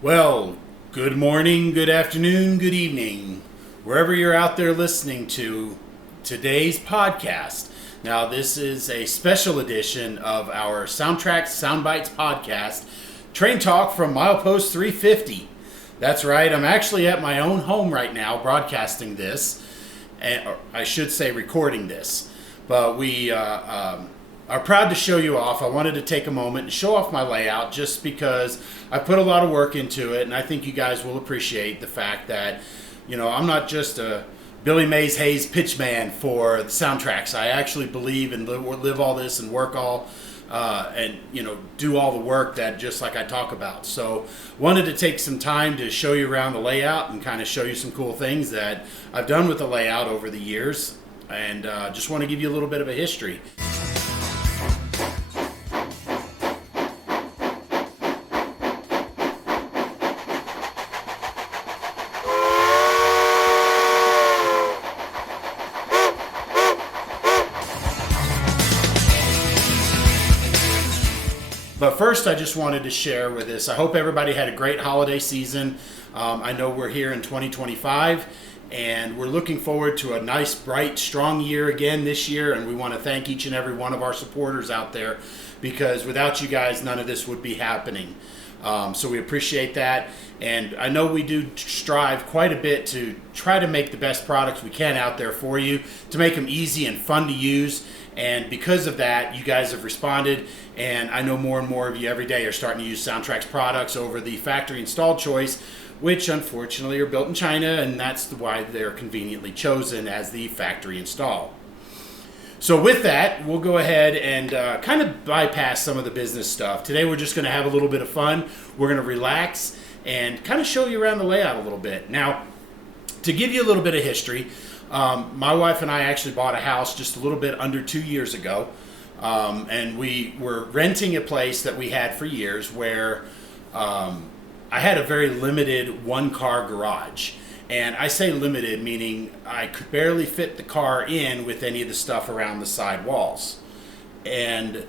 Well, good morning, good afternoon, good evening, wherever you're out there listening to today's podcast. Now, this is a special edition of our SoundTraxx Soundbites podcast, Train Talk from Milepost 350. That's right, I'm actually at my own home right now broadcasting this, or I should say recording this. But we are proud to show you off. I wanted to take a moment and show off my layout just because I put a lot of work into it, and I think you guys will appreciate the fact that, I'm not just a Billy Mays Hayes pitchman for the SoundTraxx. I actually believe and live all this and work all and do all the work that just like I talk about. So wanted to take some time to show you around the layout and kind of show you some cool things that I've done with the layout over the years, and just want to give you a little bit of a history. But first, I just wanted to share with this. I hope everybody had a great holiday season. I know we're here in 2025, and we're looking forward to a nice, bright, strong year again this year. And we want to thank each and every one of our supporters out there, because without you guys, none of this would be happening. So we appreciate that. And I know we do strive quite a bit to try to make the best products we can out there for you, to make them easy and fun to use. And because of that, you guys have responded, and I know more and more of you every day are starting to use SoundTraxx products over the factory installed choice, which unfortunately are built in China, and that's why they're conveniently chosen as the factory install. So with that, we'll go ahead and kind of bypass some of the business stuff. Today we're just going to have a little bit of fun. We're going to relax and kind of show you around the layout a little bit. Now, to give you a little bit of history, my wife and I actually bought a house just a little bit under 2 years ago, and we were renting a place that we had for years where I had a very limited one-car garage. And I say limited, meaning I could barely fit the car in with any of the stuff around the side walls. And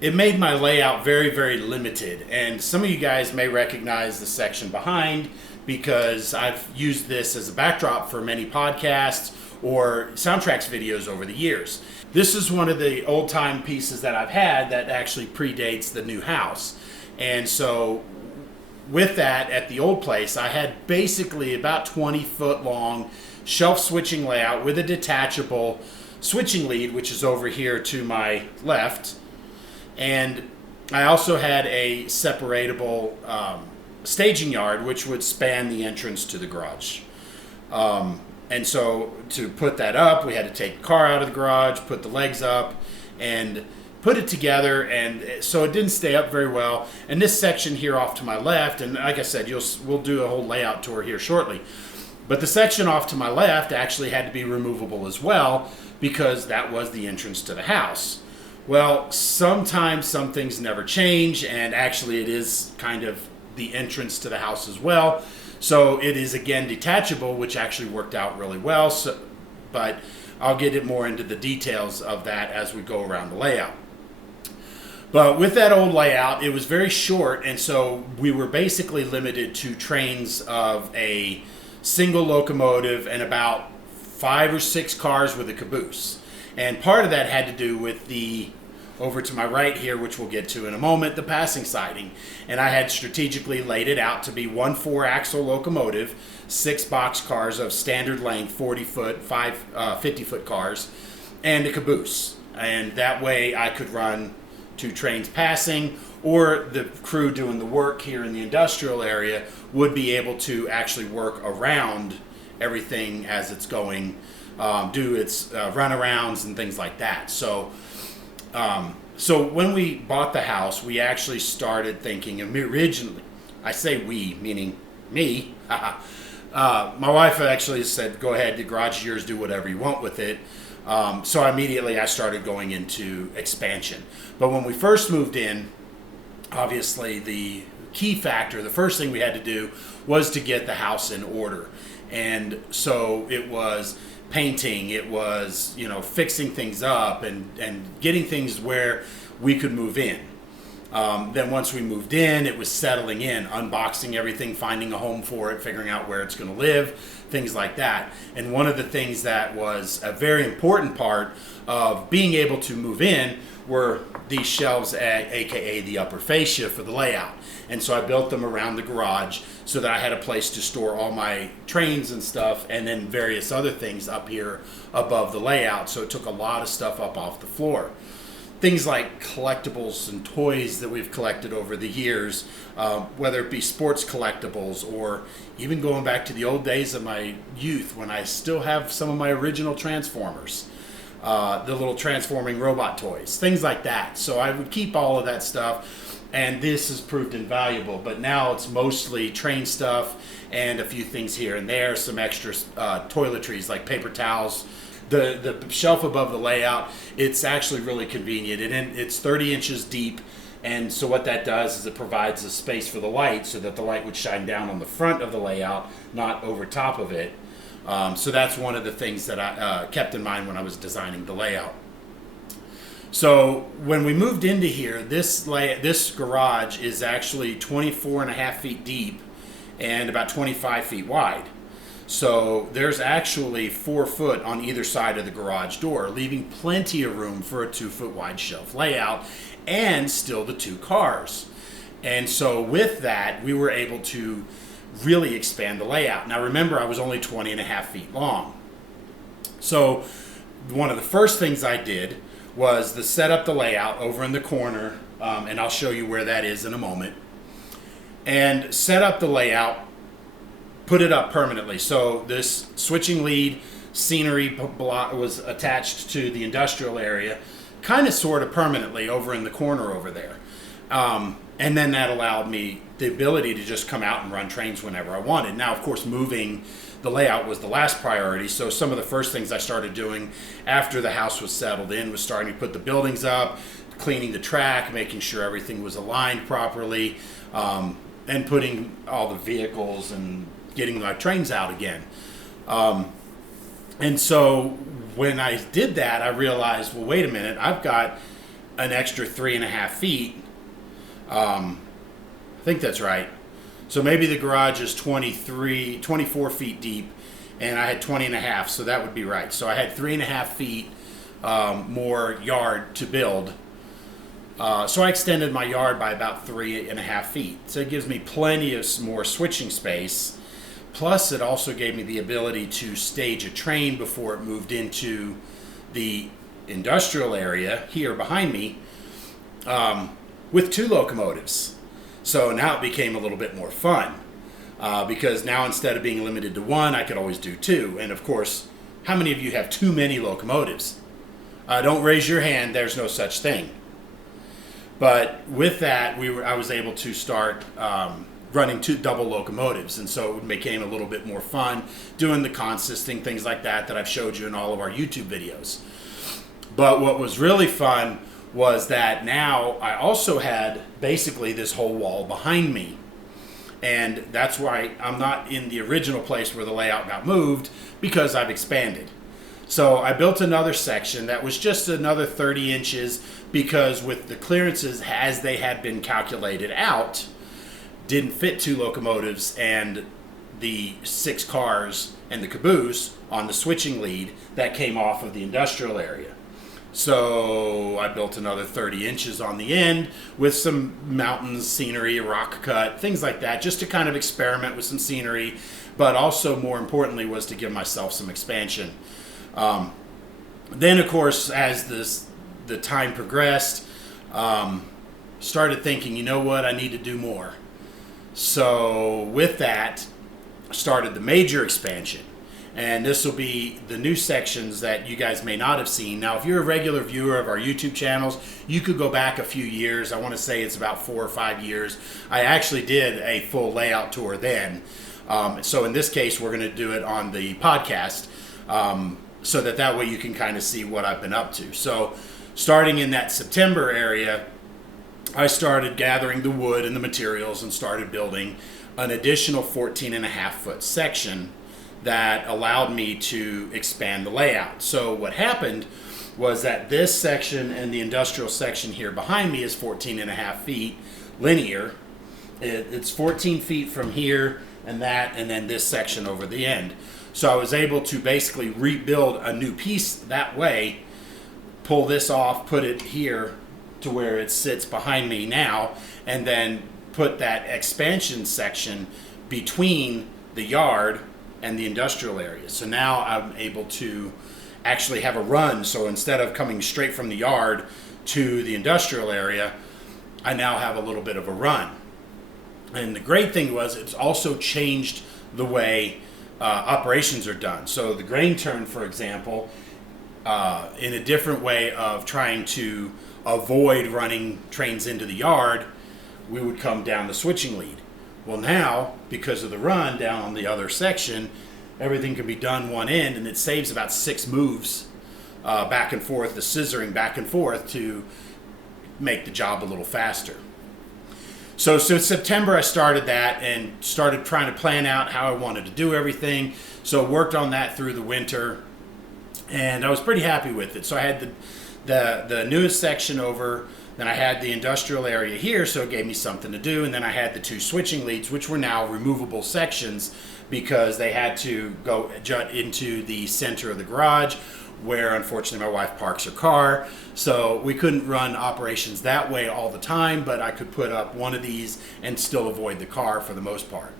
it made my layout very, very limited. And some of you guys may recognize the section behind, because I've used this as a backdrop for many podcasts or SoundTraxx videos over the years. This is one of the old-time pieces that I've had that actually predates the new house. And so with that, at the old place, I had basically about 20-foot long shelf switching layout with a detachable switching lead, which is over here to my left. And I also had a separatable staging yard, which would span the entrance to the garage. And so to put that up, we had to take the car out of the garage, put the legs up, and put it together. And so it didn't stay up very well. And this section here off to my left, and like I said, we'll do a whole layout tour here shortly. But the section off to my left actually had to be removable as well, because that was the entrance to the house. Well, sometimes some things never change, and actually it is kind of the entrance to the house as well. So it is again detachable, which actually worked out really well. But I'll get it more into the details of that as we go around the layout. But with that old layout, it was very short, and so we were basically limited to trains of a single locomotive and about 5 or 6 cars with a caboose. And part of that had to do with the, over to my right here, which we'll get to in a moment, the passing siding. And I had strategically laid it out to be one 4-axle locomotive, 6 box cars of standard length, 40-foot, 50-foot cars, and a caboose. And that way I could run 2 trains passing, or the crew doing the work here in the industrial area would be able to actually work around everything as it's going, do its runarounds and things like that. So when we bought the house, we actually started thinking originally, I say we, meaning me, my wife actually said, go ahead, the garage is yours, do whatever you want with it. So immediately I started going into expansion. But when we first moved in, obviously the key factor, the first thing we had to do was to get the house in order. And so it was painting, it was, fixing things up and getting things where we could move in. Then once we moved in, it was settling in, unboxing everything, finding a home for it, figuring out where it's going to live, things like that. And one of the things that was a very important part of being able to move in were these shelves, aka the upper fascia for the layout. And so I built them around the garage so that I had a place to store all my trains and stuff, and then various other things up here above the layout. So it took a lot of stuff up off the floor. Things like collectibles and toys that we've collected over the years, whether it be sports collectibles or even going back to the old days of my youth when I still have some of my original Transformers, the little transforming robot toys, things like that. So I would keep all of that stuff, and this has proved invaluable. But now it's mostly train stuff and a few things here and there, some extra toiletries like paper towels. The shelf above the layout, it's actually really convenient. It's 30 inches deep, and so what that does is it provides a space for the light so that the light would shine down on the front of the layout, not over top of it. So that's one of the things that I kept in mind when I was designing the layout. So when we moved into here, this garage is actually 24 and a half feet deep and about 25 feet wide. So there's actually 4 foot on either side of the garage door, leaving plenty of room for a 2 foot wide shelf layout and still the 2 cars. And so with that, we were able to really expand the layout. Now remember, I was only 20 and a half feet long. So one of the first things I did was to set up the layout over in the corner, and I'll show you where that is in a moment, and set up the layout, put it up permanently. So this switching lead scenery block was attached to the industrial area, kind of sort of permanently over in the corner over there. And then that allowed me the ability to just come out and run trains whenever I wanted. Now, of course, moving the layout was the last priority. So some of the first things I started doing after the house was settled in was starting to put the buildings up, cleaning the track, making sure everything was aligned properly, and putting all the vehicles and getting my trains out again. And so when I did that, I realized, well, wait a minute, I've got an extra 3.5 feet. I think that's right. So maybe the garage is 24 feet deep, and I had 20 and a half, so that would be right. So I had 3.5 feet more yard to build. So I extended my yard by about 3.5 feet. So it gives me plenty of more switching space. Plus, it also gave me the ability to stage a train before it moved into the industrial area here behind me, with 2 locomotives. So now it became a little bit more fun, because now instead of being limited to 1, I could always do 2. And of course, how many of you have too many locomotives? Don't raise your hand, there's no such thing. But with that, I was able to start running 2 double locomotives, and so it became a little bit more fun doing the consisting, things like that I've showed you in all of our YouTube videos. But what was really fun was that now I also had basically this whole wall behind me, and that's why I'm not in the original place where the layout got moved, because I've expanded. So I built another section that was just another 30 inches, because with the clearances as they had been calculated out, didn't fit 2 locomotives and the 6 cars and the caboose on the switching lead that came off of the industrial area. So I built another 30 inches on the end with some mountains, scenery, rock cut, things like that, just to kind of experiment with some scenery, but also more importantly was to give myself some expansion. Then of course, as the time progressed, started thinking, you know what, I need to do more. So with that, started the major expansion. And this will be the new sections that you guys may not have seen. Now, if you're a regular viewer of our YouTube channels, you could go back a few years. I want to say it's about 4 or 5 years. I actually did a full layout tour then. So in this case, we're going to do it on the podcast, so that way you can kind of see what I've been up to. So starting in that September area, I started gathering the wood and the materials and started building an additional 14.5 foot section that allowed me to expand the layout. So what happened was that this section and the industrial section here behind me is 14.5 feet linear. It's 14 feet from here and that, and then this section over the end. So I was able to basically rebuild a new piece that way, pull this off, put it here to where it sits behind me now, and then put that expansion section between the yard and the industrial area. So now I'm able to actually have a run. So instead of coming straight from the yard to the industrial area, I now have a little bit of a run. And the great thing was it's also changed the way operations are done. So the grain turn, for example, in a different way of trying to avoid running trains into the yard, we would come down the switching lead. Well, now, because of the run down on the other section, everything can be done one end, and it saves about 6 moves back and forth, the scissoring back and forth to make the job a little faster. So September I started that and started trying to plan out how I wanted to do everything. So worked on that through the winter, and I was pretty happy with it. So I had the newest section over, then I had the industrial area here, so it gave me something to do, and then I had the 2 switching leads, which were now removable sections because they had to go jut into the center of the garage, where unfortunately my wife parks her car. So we couldn't run operations that way all the time, but I could put up one of these and still avoid the car for the most part.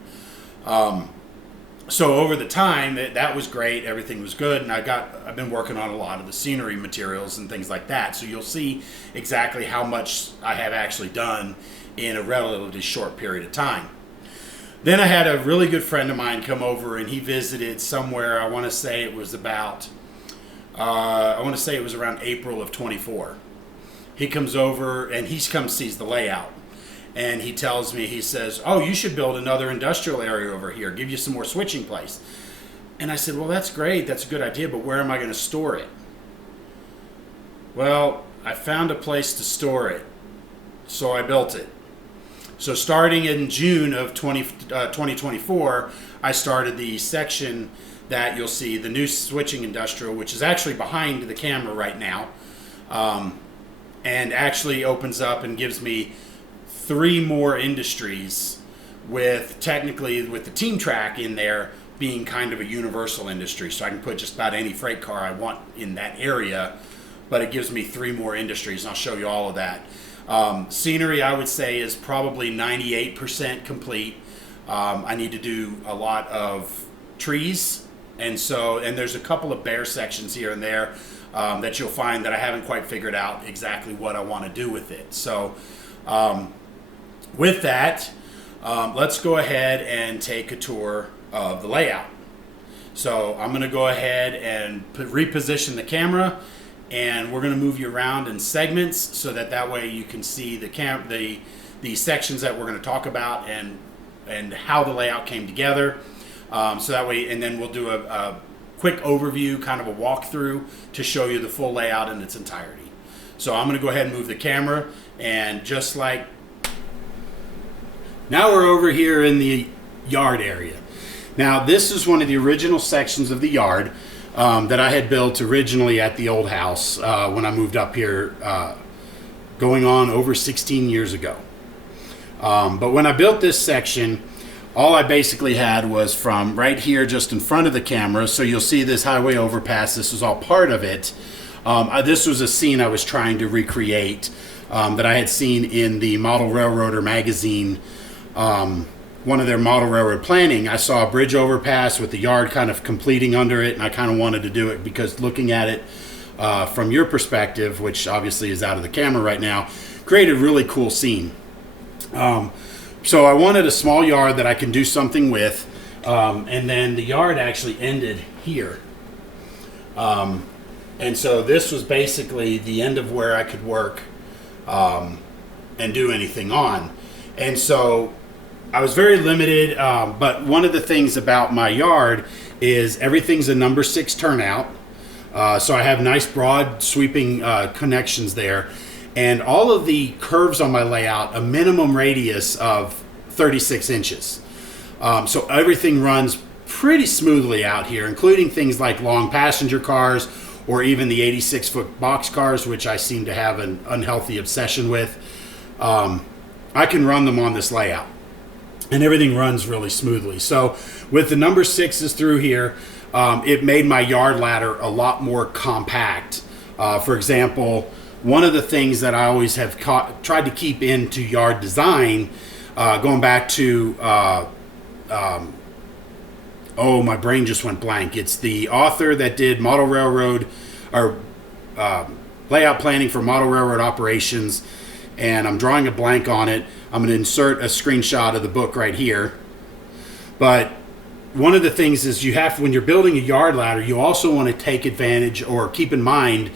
So over the time, that was great. Everything was good, and I've been working on a lot of the scenery materials and things like that. So you'll see exactly how much I have actually done in a relatively short period of time. Then I had a really good friend of mine come over, and he visited somewhere. I want to say it was around April of 24. He comes over, and he sees the layout. And he tells me, he says, "Oh, you should build another industrial area over here, give you some more switching place." And I said, "Well, that's great, that's a good idea, but where am I going to store it?" Well, I found a place to store it, so I built it. So starting in June of 2024, I started the section that you'll see, the new switching industrial, which is actually behind the camera right now, and actually opens up and gives me 3 more industries, with the team track in there being kind of a universal industry. So I can put just about any freight car I want in that area, but it gives me 3 more industries, and I'll show you all of that. Scenery, I would say, is probably 98% complete. I need to do a lot of trees, and there's a couple of bare sections here and there that you'll find that I haven't quite figured out exactly what I want to do with it. So with that, let's go ahead and take a tour of the layout. So I'm going to go ahead and reposition the camera, and we're going to move you around in segments so that way you can see the sections that we're going to talk about and how the layout came together. So that way, and then we'll do a quick overview, kind of a walkthrough to show you the full layout in its entirety. So I'm going to go ahead and move the camera, and just like now we're over here in the yard area. Now this is one of the original sections of the yard that I had built originally at the old house when I moved up here going on over 16 years ago. But when I built this section, all I basically had was from right here just in front of the camera, so you'll see this highway overpass, this was all part of it. This was a scene I was trying to recreate that I had seen in the Model Railroader magazine, one of their model railroad planning. I saw a bridge overpass with the yard kind of completing under it, and I kind of wanted to do it because looking at it from your perspective, which obviously is out of the camera right now, created a really cool scene. So I wanted a small yard that I can do something with, and then the yard actually ended here. And so this was basically the end of where I could work and do anything on. And so I was very limited, but one of the things about my yard is everything's a number 6 turnout. So I have nice broad sweeping connections there. And all of the curves on my layout, a minimum radius of 36 inches. So everything runs pretty smoothly out here, including things like long passenger cars or even the 86-foot box cars, which I seem to have an unhealthy obsession with. I can run them on this layout, and everything runs really smoothly. So with the number 6s through here, it made my yard ladder a lot more compact. For example, one of the things that I always have tried to keep into yard design, going back to, oh, my brain just went blank. It's the author that did model railroad, or layout planning for model railroad operations, and I'm drawing a blank on it. I'm going to insert a screenshot of the book right here. But one of the things is you have, when you're building a yard ladder, you also want to take advantage or keep in mind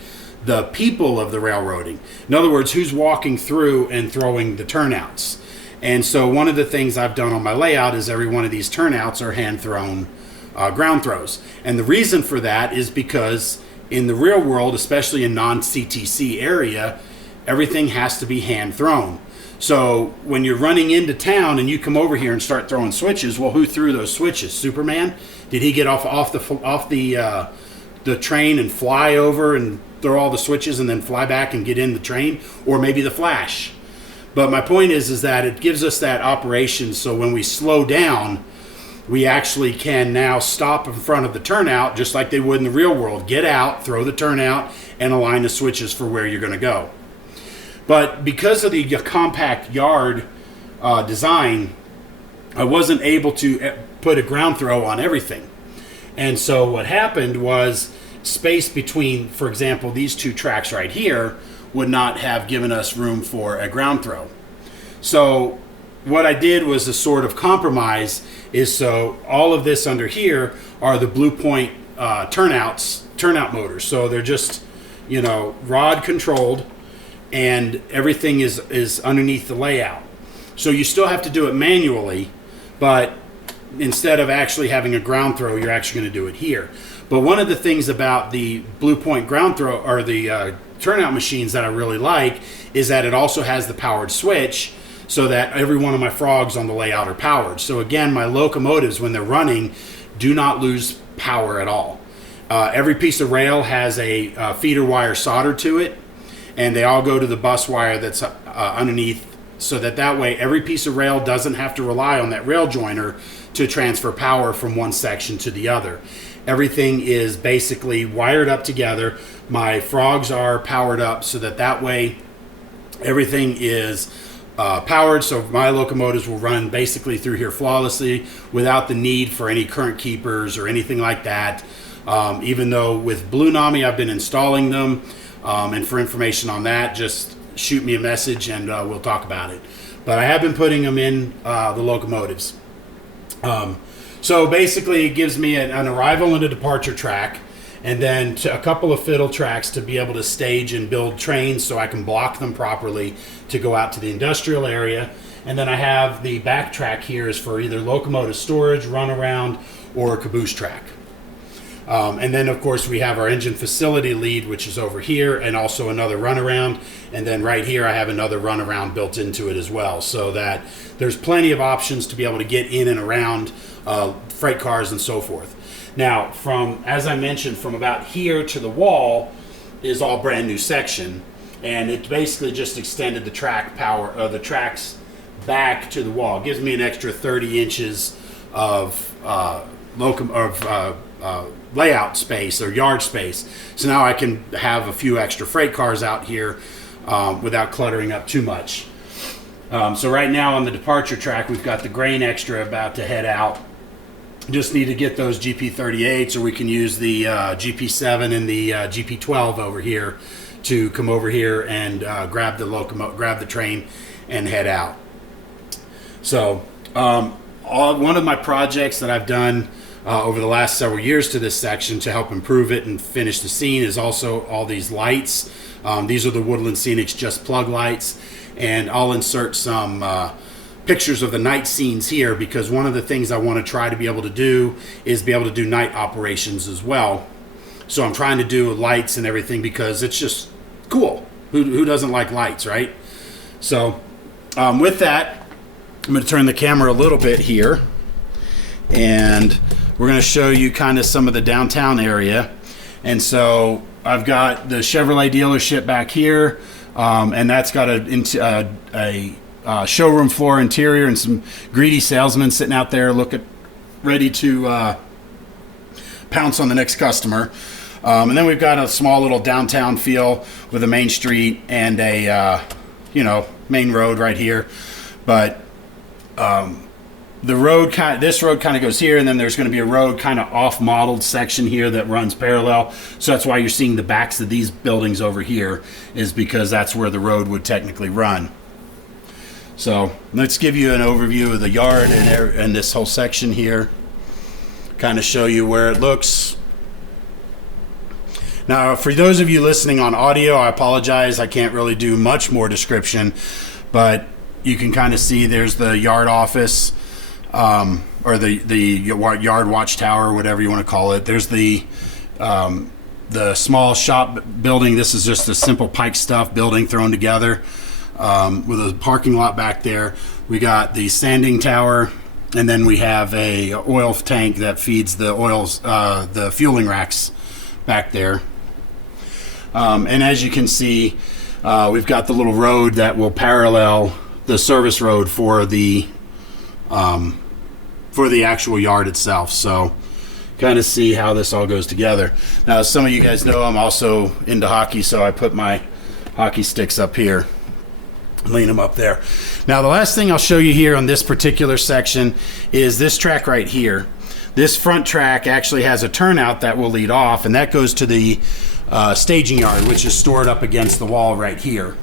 the people of the railroading. In other words, who's walking through and throwing the turnouts. And so one of the things I've done on my layout is every one of these turnouts are hand-thrown ground throws. And the reason for that is because in the real world, especially in non-CTC area, everything has to be hand-thrown. So when you're running into town and you come over here and start throwing switches, well, who threw those switches? Superman? Did he get off the train and fly over and throw all the switches and then fly back and get in the train? Or maybe the Flash? But my point is that it gives us that operation, so when we slow down, we actually can now stop in front of the turnout just like they would in the real world. Get out, throw the turnout, and align the switches for where you're going to go. But because of the compact yard design, I wasn't able to put a ground throw on everything. And so what happened was space between, for example, these two tracks right here would not have given us room for a ground throw. So what I did was a sort of compromise, is so all of this under here are the Blue Point turnout motors. So they're just, rod controlled, and everything is underneath the layout. So you still have to do it manually, but instead of actually having a ground throw, you're actually going to do it here. But one of the things about the Blue Point ground throw, or the turnout machines, that I really like is that it also has the powered switch, so that every one of my frogs on the layout are powered. So again, my locomotives, when they're running, do not lose power at all. Every piece of rail has a feeder wire soldered to it, and they all go to the bus wire that's underneath, so that way every piece of rail doesn't have to rely on that rail joiner to transfer power from one section to the other. Everything is basically wired up together. My frogs are powered up, so that way everything is powered, so my locomotives will run basically through here flawlessly without the need for any current keepers or anything like that. Even though with Blue Nami I've been installing them, and for information on that, just shoot me a message and we'll talk about it. But I have been putting them in the locomotives. So basically it gives me an arrival and a departure track, and then a couple of fiddle tracks to be able to stage and build trains so I can block them properly to go out to the industrial area. And then I have the back track here is for either locomotive storage, runaround, or a caboose track. And then of course we have our engine facility lead, which is over here, and also another runaround. And then right here I have another runaround built into it as well, so that there's plenty of options to be able to get in and around freight cars and so forth. Now, as I mentioned, from about here to the wall is all brand new section, and it basically just extended the the tracks back to the wall. It gives me an extra 30 inches of layout space or yard space. So now I can have a few extra freight cars out here without cluttering up too much. So right now on the departure track, we've got the grain extra about to head out. Just need to get those GP38s, or we can use the GP7 and the GP12 over here to come over here and grab the train and head out. So one of my projects that I've done over the last several years to this section to help improve it and finish the scene is also all these lights. These are the Woodland Scenics Just Plug lights, and I'll insert some pictures of the night scenes here, because one of the things I want to try to be able to do is be able to do night operations as well. So I'm trying to do lights and everything because it's just cool. Who doesn't like lights, right? So with that, I'm going to turn the camera a little bit here, and we're going to show you kind of some of the downtown area. And so I've got the Chevrolet dealership back here, and that's got a showroom floor interior and some greedy salesmen sitting out there ready to pounce on the next customer. And then we've got a small little downtown feel with a main street and a main road right here. But this road kind of goes here, and then there's going to be a road kind of off-modeled section here that runs parallel. So that's why you're seeing the backs of these buildings over here, is because that's where the road would technically run. So let's give you an overview of the yard and this whole section here. Kind of show you where it looks. Now, for those of you listening on audio, I apologize. I can't really do much more description, but you can kind of see there's the yard office, or the yard watchtower, whatever you want to call it. There's the small shop building. This is just a simple pike stuff building thrown together, with a parking lot back there. We got the sanding tower, and then we have a oil tank that feeds the the fueling racks back there. And as you can see, we've got the little road that will parallel the service road for the actual yard itself. So kind of see how this all goes together. Now, as some of you guys know, I'm also into hockey, so I put my hockey sticks up here, lean them up there. Now, the last thing I'll show you here on this particular section is this track right here. This front track actually has a turnout that will lead off, and that goes to the staging yard, which is stored up against the wall right here.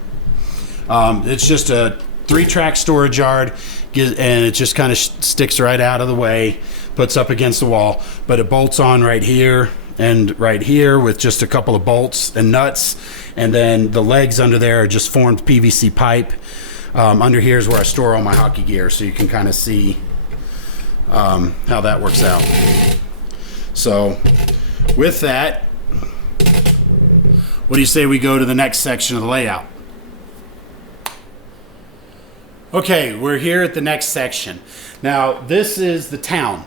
It's just a 3-track storage yard, and it just kind of sticks right out of the way, puts up against the wall, but it bolts on right here and right here with just a couple of bolts and nuts, and then the legs under there are just formed PVC pipe. Under here is where I store all my hockey gear, so you can kind of see how that works out. So with that, what do you say we go to the next section of the layout? Okay, we're here at the next section. Now, this is the town,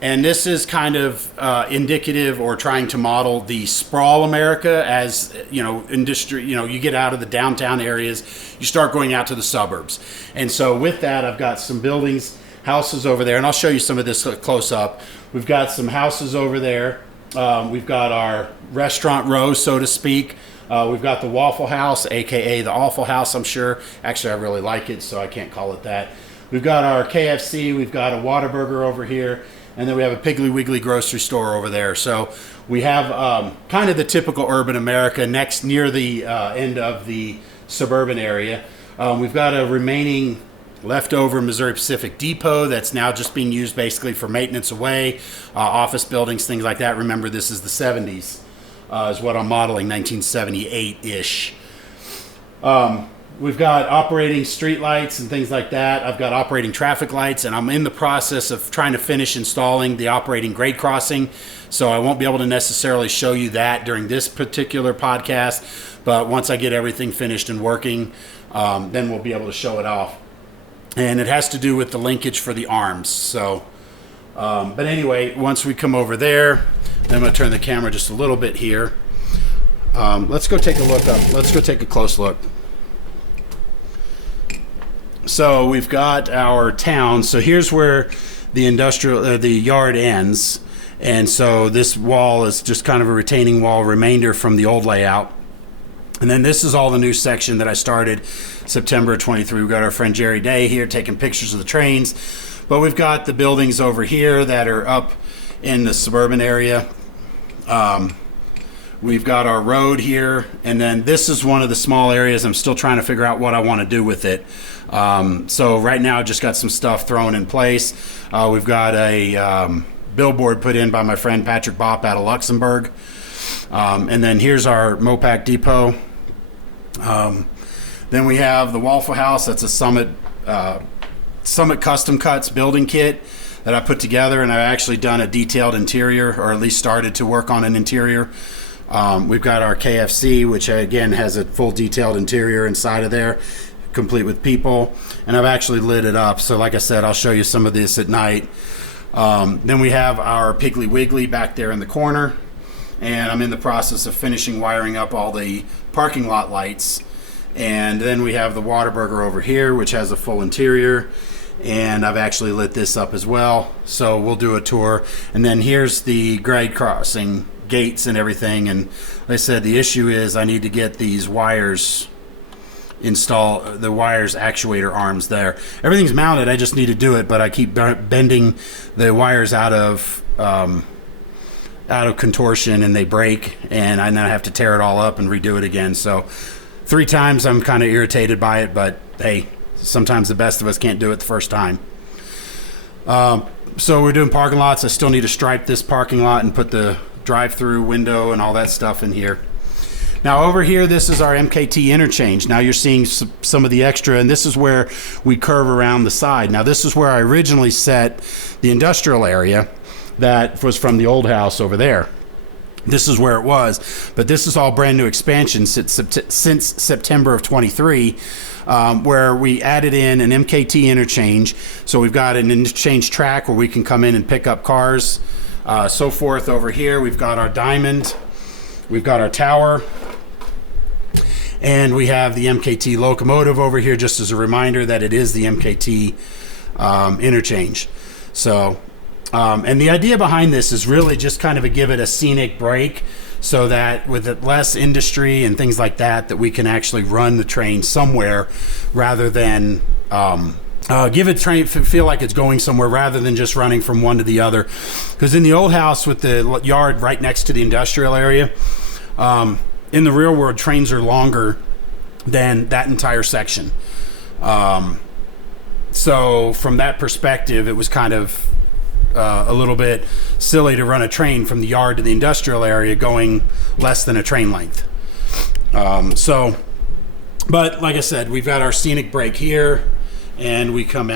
and this is kind of indicative or trying to model the sprawl America as, industry, you get out of the downtown areas, you start going out to the suburbs. And so with that, I've got some buildings, houses over there, and I'll show you some of this close up. We've got some houses over there. We've got our restaurant row, so to speak. We've got the Waffle House, aka the Awful House, I'm sure. Actually, I really like it, so I can't call it that. We've got our KFC, we've got a Whataburger over here, and then we have a Piggly Wiggly grocery store over there. So we have kind of the typical urban America near the end of the suburban area. We've got a remaining leftover Missouri Pacific depot that's now just being used basically for maintenance away, office buildings, things like that. Remember, this is the 70s, is what I'm modeling, 1978-ish. We've got operating street lights and things like that. I've got operating traffic lights, and I'm in the process of trying to finish installing the operating grade crossing, so I won't be able to necessarily show you that during this particular podcast, but once I get everything finished and working, then we'll be able to show it off. And it has to do with the linkage for the arms. So, but anyway, once we come over there, then I'm going to turn the camera just a little bit here. Let's go take a look up. Let's go take a close look. So we've got our town. So here's where the the yard ends. And so this wall is just kind of a retaining wall remainder from the old layout. And then this is all the new section that I started September 23. We've got our friend Jerry Day here taking pictures of the trains. But we've got the buildings over here that are up in the suburban area. We've got our road here. And then this is one of the small areas. I'm still trying to figure out what I want to do with it. So right now, I just got some stuff thrown in place. We've got a billboard put in by my friend Patrick Bopp out of Luxembourg. And then here's our Mopac depot. Then we have the Waffle House. That's a Summit Custom Cuts building kit that I put together, and I've actually done a detailed interior, or at least started to work on an interior. We've got our KFC, which again has a full detailed interior inside of there, complete with people, and I've actually lit it up. So like I said, I'll show you some of this at night. Then we have our Piggly Wiggly back there in the corner. and I'm in the process of finishing wiring up all the parking lot lights. And then we have the Whataburger over here, which has a full interior, and I've actually lit this up as well, so we'll do a tour. And then here's the grade crossing gates and everything, and like I said, the issue is I need to get these wires the wires actuator arms there. Everything's mounted, I just need to do it, but I keep bending the wires out of contortion, and they break, and I now have to tear it all up and redo it again. So 3 times I'm kind of irritated by it, but hey, sometimes the best of us can't do it the first time. So we're doing parking lots. I still need to stripe this parking lot and put the drive-through window and all that stuff in here. Now over here, this is our MKT interchange. Now you're seeing some of the extra, and this is where we curve around the side. Now this is where I originally set the industrial area that was from the old house over there. This is where it was, but this is all brand new expansion since September of 23, where we added in an MKT interchange. So we've got an interchange track where we can come in and pick up cars, so forth. Over here, we've got our diamond, we've got our tower, and we have the MKT locomotive over here, just as a reminder that it is the MKT interchange. So, and the idea behind this is really just kind of give it a scenic break, so that with less industry and things like that, that we can actually run the train somewhere rather than give it train feel like it's going somewhere rather than just running from one to the other. Because in the old house with the yard right next to the industrial area, in the real world, trains are longer than that entire section. So from that perspective, it was kind of a little bit silly to run a train from the yard to the industrial area going less than a train length. But like I said, we've got our scenic break here, and we come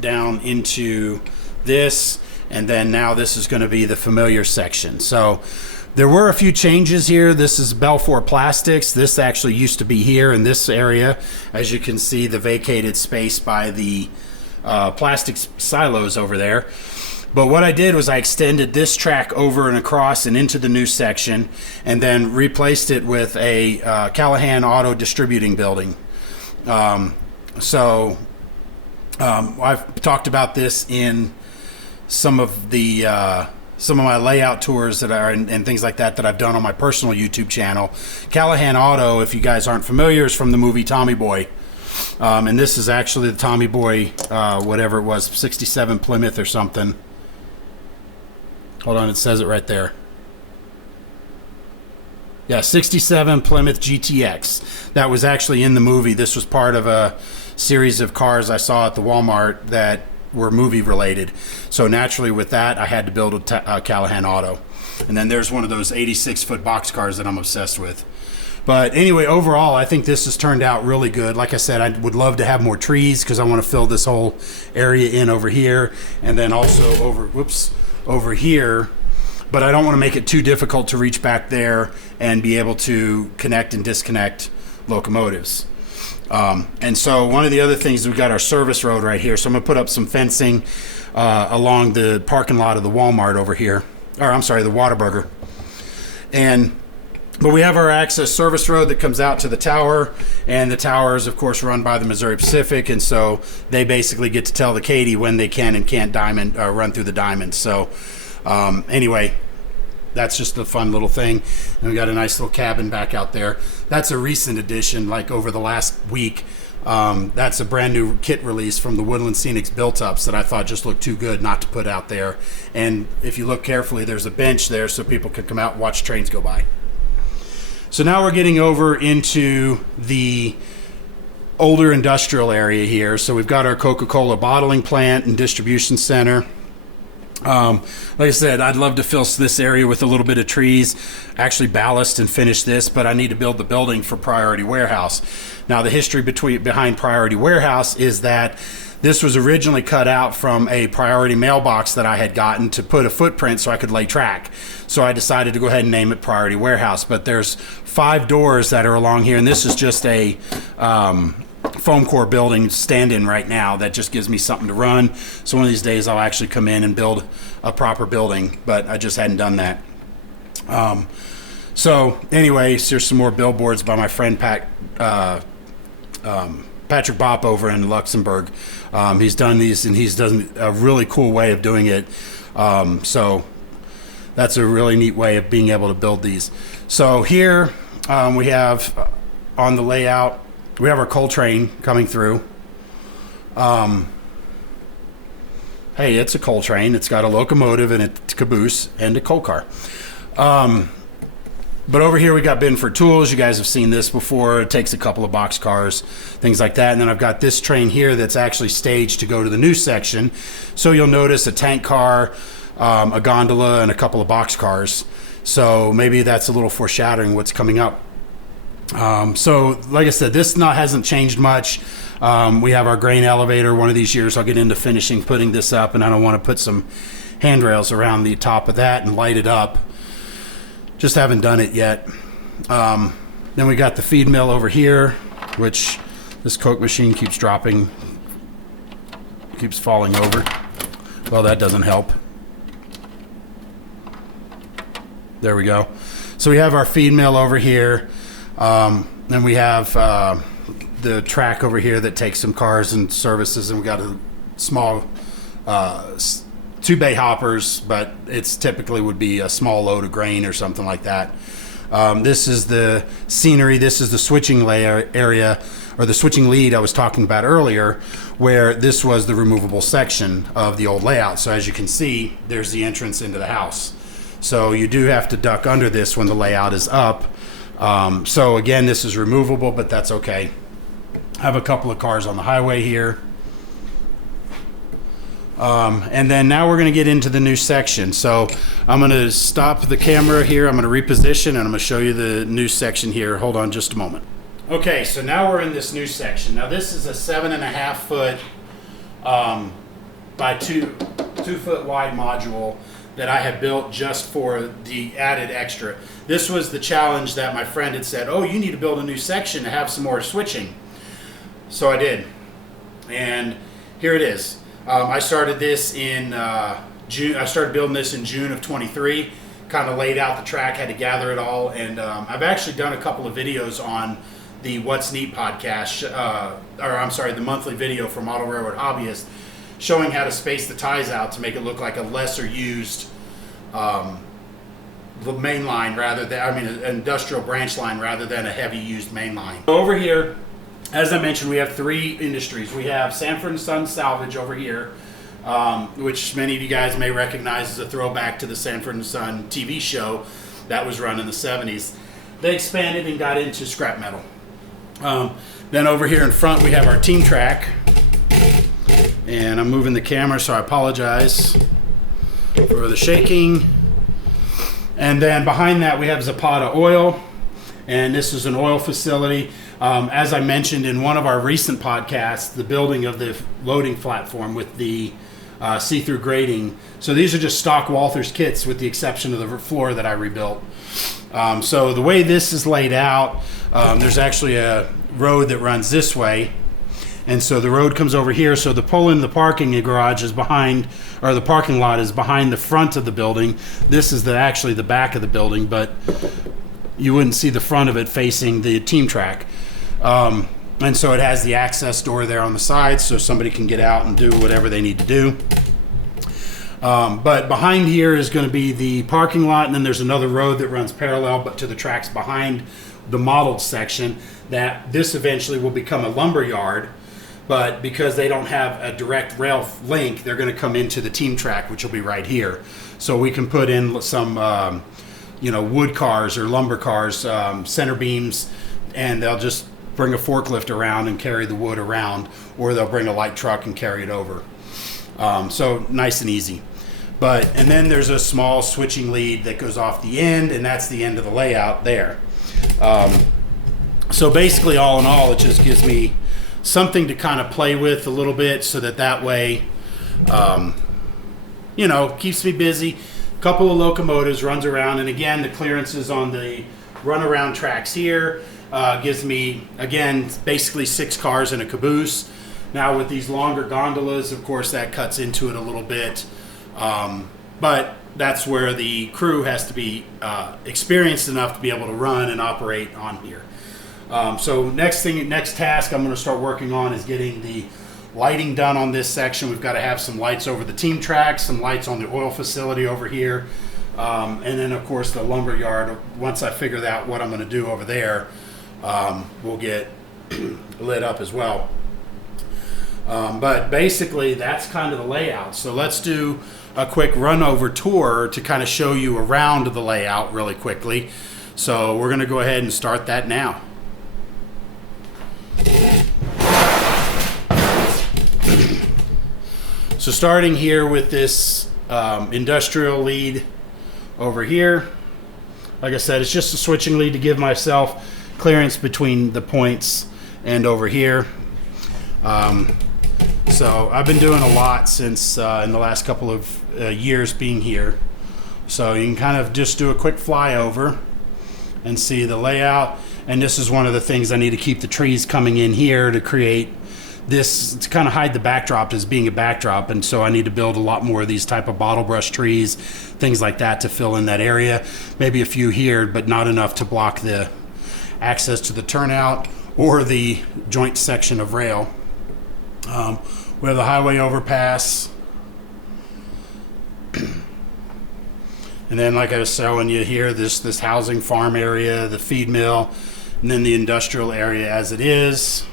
down into this, and then now this is going to be the familiar section. So there were a few changes here. This is Belfour Plastics. This actually used to be here in this area. As you can see, the vacated space by the plastic silos over there. But what I did was I extended this track over and across and into the new section, and then replaced it with a Callahan Auto Distributing building. I've talked about this in some of my layout tours that are and things like that I've done on my personal YouTube channel. Callahan Auto, if you guys aren't familiar, is from the movie Tommy Boy. And this is actually the Tommy Boy, whatever it was, 67 Plymouth or something. Hold on, it says it right there. Yeah, 67 Plymouth GTX. That was actually in the movie. This was part of a series of cars I saw at the Walmart that were movie related. So naturally with that, I had to build a Callahan Auto. And then there's one of those 86-foot box cars that I'm obsessed with. But anyway, overall, I think this has turned out really good. Like I said, I would love to have more trees because I want to fill this whole area in over here, and then also over here. But I don't want to make it too difficult to reach back there and be able to connect and disconnect locomotives. And so one of the other things, we've got our service road right here. So I'm going to put up some fencing along the parking lot of the Walmart over here. Or I'm sorry, the Whataburger. But we have our access service road that comes out to the tower, and the tower is of course run by the Missouri Pacific, and so they basically get to tell the Katy when they can and can't run through the diamond. So anyway, that's just a fun little thing. And we got a nice little cabin back out there. That's a recent addition, like over the last week. That's a brand new kit release from the Woodland Scenics built-ups that I thought just looked too good not to put out there. And if you look carefully, there's a bench there so people can come out and watch trains go by. So now we're getting over into the older industrial area here. So we've got our Coca-Cola bottling plant and distribution center. Like I said, I'd love to fill this area with a little bit of trees, actually ballast and finish this, but I need to build the building for Priority Warehouse. Now the history behind Priority Warehouse is that this was originally cut out from a Priority mailbox that I had gotten to put a footprint so I could lay track. So I decided to go ahead and name it Priority Warehouse. But there's 5 doors that are along here, and this is just a foam core building stand-in right now that just gives me something to run. So one of these days I'll actually come in and build a proper building, but I just hadn't done that. So anyways, here's some more billboards by my friend Patrick Bopp over in Luxembourg. He's done these, and he's done a really cool way of doing it. So that's a really neat way of being able to build these. So here we have on the layout, we have our coal train coming through. Hey, it's a coal train. It's got a locomotive and a caboose and a coal car. But over here we got bin for tools. You guys have seen this before. It takes a couple of box cars, things like that. And then I've got this train here that's actually staged to go to the new section. So you'll notice a tank car, a gondola, and a couple of box cars. So maybe that's a little foreshadowing what's coming up. So like I said, this hasn't changed much. We have our grain elevator. One of these years I'll get into finishing putting this up, and I don't want to put some handrails around the top of that and light it up. Just haven't done it yet. Then we got the feed mill over here, which this Coke machine keeps dropping, keeps falling over. Well, that doesn't help. There we go. So we have our feed mill over here. Then we have the track over here that takes some cars and services, and we got a small 2-bay hoppers, but it's typically would be a small load of grain or something like that. This is the scenery. This is the switching layer area, or the switching lead I was talking about earlier, where this was the removable section of the old layout. So as you can see, there's the entrance into the house. So you do have to duck under this when the layout is up. So again, this is removable, but that's okay. I have a couple of cars on the highway here. And then now we're going to get into the new section. So I'm going to stop the camera here. I'm going to reposition, and I'm going to show you the new section here. Hold on just a moment. Okay, so now we're in this new section. Now this is a 7.5 foot by 2 foot wide module that I have built just for the added extra. This was the challenge that my friend had said, oh, you need to build a new section to have some more switching. So I did, and here it is. I started this in June. I started building this in June of 23. Kind of laid out the track, had to gather it all, and I've actually done a couple of videos on the What's Neat podcast, the monthly video for Model Railroad Hobbyist, showing how to space the ties out to make it look like a lesser used main line an industrial branch line rather than a heavy used main line. Over here, as I mentioned, we have 3 industries. We have Sanford & Son Salvage over here, which many of you guys may recognize as a throwback to the Sanford & Son TV show that was run in the 70s. They expanded and got into scrap metal. Then over here in front, we have our Team Track. And I'm moving the camera, so I apologize for the shaking. And then behind that, we have Zapata Oil. And this is an oil facility. As I mentioned in one of our recent podcasts, the building of the loading platform with the see-through grating. So these are just stock Walthers kits with the exception of the floor that I rebuilt. So the way this is laid out, there's actually a road that runs this way. And so the road comes over here. So the pull in the parking garage is behind, or the parking lot is behind the front of the building. This is actually the back of the building, but you wouldn't see the front of it facing the Team Track. And so it has the access door there on the side so somebody can get out and do whatever they need to do. But behind here is going to be the parking lot, and then there's another road that runs parallel but to the tracks behind the modeled section. That this eventually will become a lumber yard, but because they don't have a direct rail link, they're going to come into the Team Track, which will be right here. So we can put in some wood cars or lumber cars, center beams, and they'll just bring a forklift around and carry the wood around, or they'll bring a light truck and carry it over. So nice and easy. And then there's a small switching lead that goes off the end, and that's the end of the layout there. So basically, all in all, it just gives me something to kind of play with a little bit, so that way, keeps me busy. Couple of locomotives runs around, and again, the clearances on the runaround tracks here gives me, again, basically 6 cars and a caboose. Now with these longer gondolas, of course, that cuts into it a little bit. But that's where the crew has to be experienced enough to be able to run and operate on here. So next task I'm going to start working on is getting the lighting done on this section. We've got to have some lights over the team tracks, some lights on the oil facility over here, and then of course the lumber yard. Once I figure out what I'm going to do over there, we'll get lit up as well. But basically that's kind of the layout. So let's do a quick run over tour to kind of show you around the layout really quickly. So we're going to go ahead and start that now. So starting here with this industrial lead over here, like I said, it's just a switching lead to give myself clearance between the points and over here. So I've been doing a lot since in the last couple of years being here. So you can kind of just do a quick flyover and see the layout. And this is one of the things I need to keep the trees coming in here to create this, to kind of hide the backdrop as being a backdrop. And so I need to build a lot more of these type of bottle brush trees, things like that, to fill in that area. Maybe a few here, but not enough to block the access to the turnout or the joint section of rail. We have the highway overpass. And then, like I was showing you here, this housing farm area, the feed mill, and then the industrial area as it is.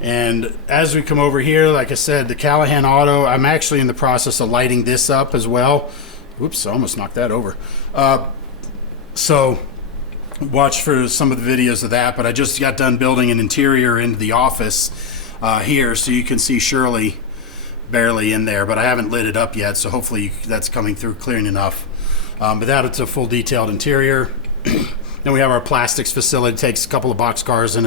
And as we come over here, like I said, the Callahan Auto, I'm actually in the process of lighting this up as well. Whoops, I almost knocked that over. So watch for some of the videos of that, but I just got done building an interior into the office here, so you can see Shirley barely in there, but I haven't lit it up yet, so hopefully that's coming through clean enough. But that's a full detailed interior. Then we have our plastics facility. It takes a couple of box cars and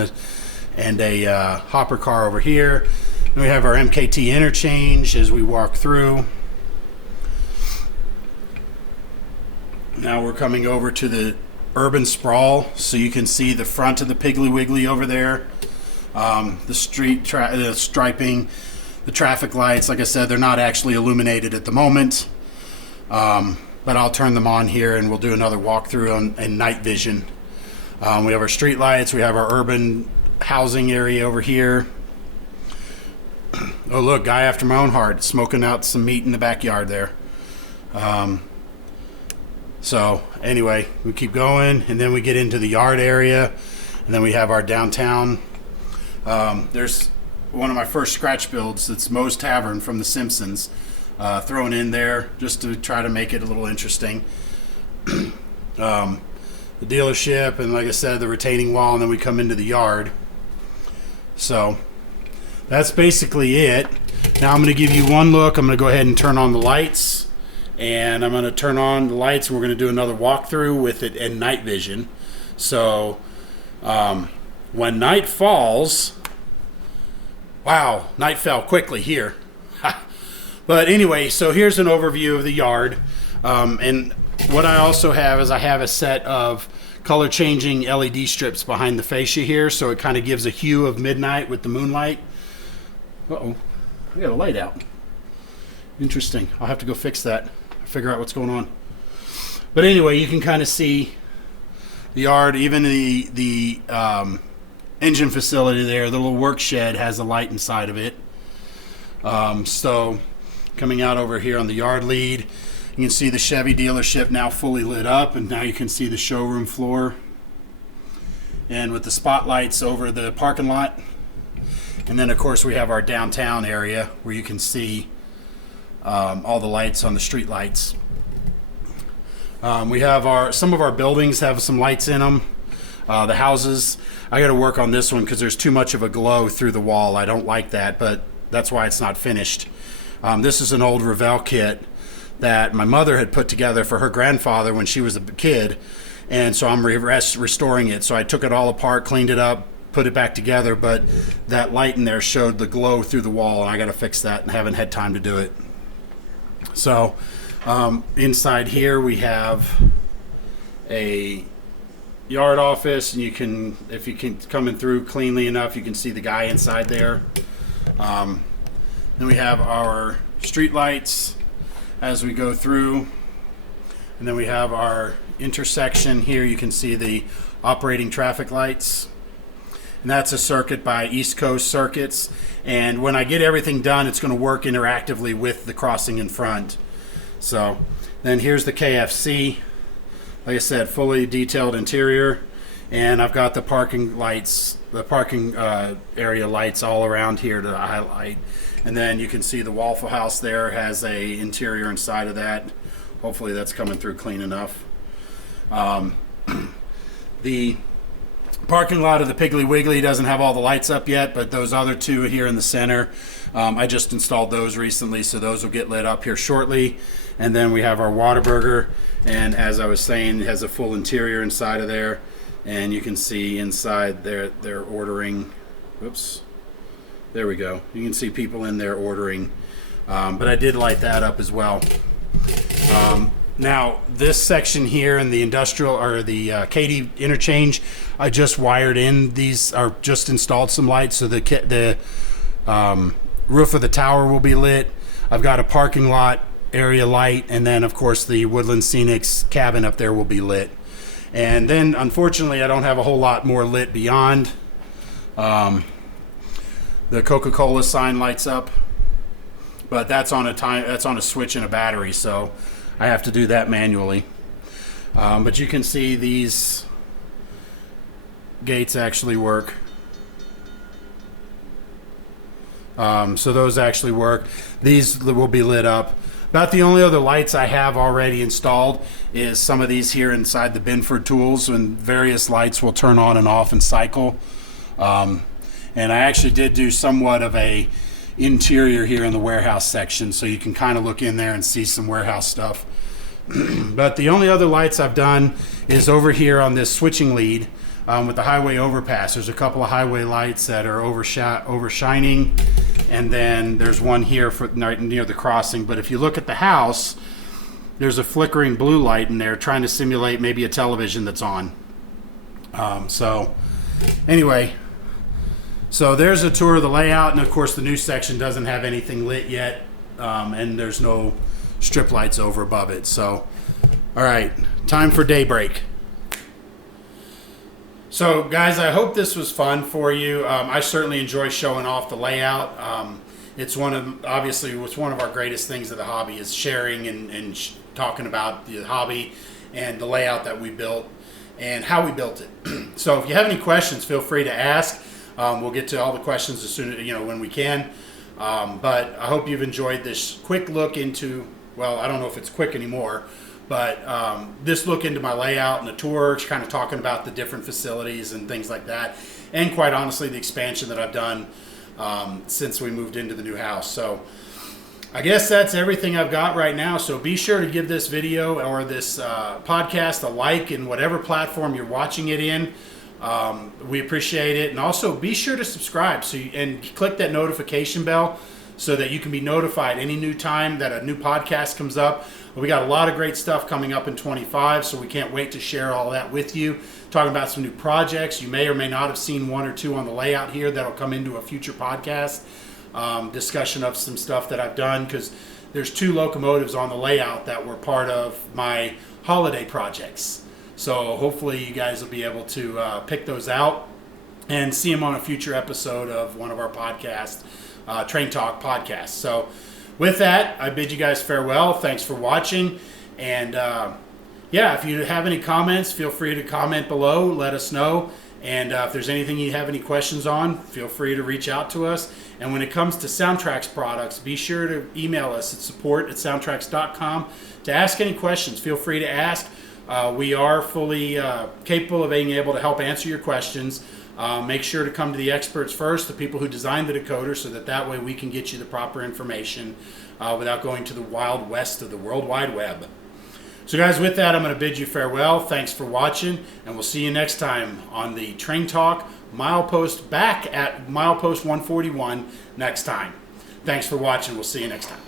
a hopper car over here. And we have our MKT interchange as we walk through. Now we're coming over to the urban sprawl, so you can see the front of the Piggly Wiggly over there. The the striping, the traffic lights, like I said, they're not actually illuminated at the moment, but I'll turn them on here and we'll do another walkthrough in night vision. We have our street lights, we have our urban housing area over here. Oh look, guy after my own heart, smoking out some meat in the backyard there. So anyway, we keep going, and then we get into the yard area, and then we have our downtown. There's one of my first scratch builds, that's Moe's Tavern from The Simpsons, thrown in there just to try to make it a little interesting. The dealership, and like I said, the retaining wall, and then we come into the yard. So that's basically it. Now I'm going to give you one look. I'm going to go ahead and turn on the lights, and I'm going to turn on the lights, and we're going to do another walkthrough with it in night vision. So when night falls, wow, night fell quickly here. But anyway, so here's an overview of the yard. And what I also have is I have a set of color changing LED strips behind the fascia here, so it kind of gives a hue of midnight with the moonlight. Uh-oh, we got a light out. Interesting. I'll have to go fix that, figure out what's going on. But anyway, you can kind of see the yard, even the engine facility there, the little work shed has a light inside of it. So coming out over here on the yard lead, you can see the Chevy dealership now fully lit up, and now you can see the showroom floor. And with the spotlights over the parking lot. And then of course we have our downtown area where you can see all the lights on the street lights. We have some of our buildings have some lights in them. The houses, I got to work on this one because there's too much of a glow through the wall. I don't like that, but that's why it's not finished. This is an old Revell kit that my mother had put together for her grandfather when she was a kid, and so I'm restoring it. So I took it all apart, cleaned it up, put it back together, but that light in there showed the glow through the wall, and I got to fix that and haven't had time to do it. So inside here we have a yard office, and you can, if you can coming through cleanly enough, you can see the guy inside there. Then we have our street lights as we go through. And then we have our intersection here. You can see the operating traffic lights. And that's a circuit by East Coast Circuits. And when I get everything done, it's going to work interactively with the crossing in front. So then here's the KFC. Like I said, fully detailed interior. And I've got the parking lights, the parking area lights all around here to highlight. And then you can see the Waffle House there has a interior inside of that. Hopefully that's coming through clean enough. The parking lot of the Piggly Wiggly doesn't have all the lights up yet, but those other two here in the center, I just installed those recently, so those will get lit up here shortly. And then we have our Whataburger, and as I was saying, it has a full interior inside of there. And you can see inside there they're ordering. Whoops. There we go. You can see people in there ordering. But I did light that up as well. Now, this section here in the industrial or the Katy interchange, I just wired in these, or just installed some lights, so the roof of the tower will be lit. I've got a parking lot area light, and then of course the Woodland Scenics cabin up there will be lit. And then unfortunately I don't have a whole lot more lit beyond. The Coca-Cola sign lights up, but that's on a switch and a battery, so I have to do that manually. But you can see these gates actually work. So those actually work. These will be lit up. About the only other lights I have already installed is some of these here inside the Binford tools, and various lights will turn on and off and cycle. And I actually did do somewhat of a interior here in the warehouse section, so you can kind of look in there and see some warehouse stuff. But the only other lights I've done is over here on this switching lead with the highway overpass. There's a couple of highway lights that are overshining, and then there's one here for right near the crossing. But if you look at the house, there's a flickering blue light in there trying to simulate maybe a television that's on. So anyway, so there's a tour of the layout, and of course the new section doesn't have anything lit yet, and there's no strip lights over above it. So all right, time for daybreak. So guys, I hope this was fun for you. I certainly enjoy showing off the layout. It's obviously one of our greatest things of the hobby is sharing and talking about the hobby and the layout that we built and how we built it. So if you have any questions, feel free to ask. We'll get to all the questions as soon as, when we can. But I hope you've enjoyed this quick look into, well, I don't know if it's quick anymore, but this look into my layout and the tour, kind of talking about the different facilities and things like that, and quite honestly the expansion that I've done since we moved into the new house. So I guess that's everything I've got right now. So be sure to give this video or this podcast a like in whatever platform you're watching it in. We appreciate it, and also be sure to subscribe and click that notification bell so that you can be notified any new time that a new podcast comes up. We got a lot of great stuff coming up in 25, so we can't wait to share all that with you. Talking about some new projects. You may or may not have seen one or two on the layout here that'll come into a future podcast. Discussion of some stuff that I've done, because there's 2 locomotives on the layout that were part of my holiday projects. So hopefully you guys will be able to pick those out and see them on a future episode of one of our podcasts, Train Talk podcast. So with that, I bid you guys farewell. Thanks for watching. And yeah, if you have any comments, feel free to comment below. Let us know. And if there's anything you have any questions on, feel free to reach out to us. And when it comes to SoundTraxx products, be sure to email us at support@soundtraxx.com to ask any questions. Feel free to ask. We are fully capable of being able to help answer your questions. Make sure to come to the experts first, the people who designed the decoder, so that way we can get you the proper information without going to the wild west of the World Wide Web. So guys, with that, I'm going to bid you farewell. Thanks for watching, and we'll see you next time on the Train Talk Milepost, back at Milepost 141 next time. Thanks for watching. We'll see you next time.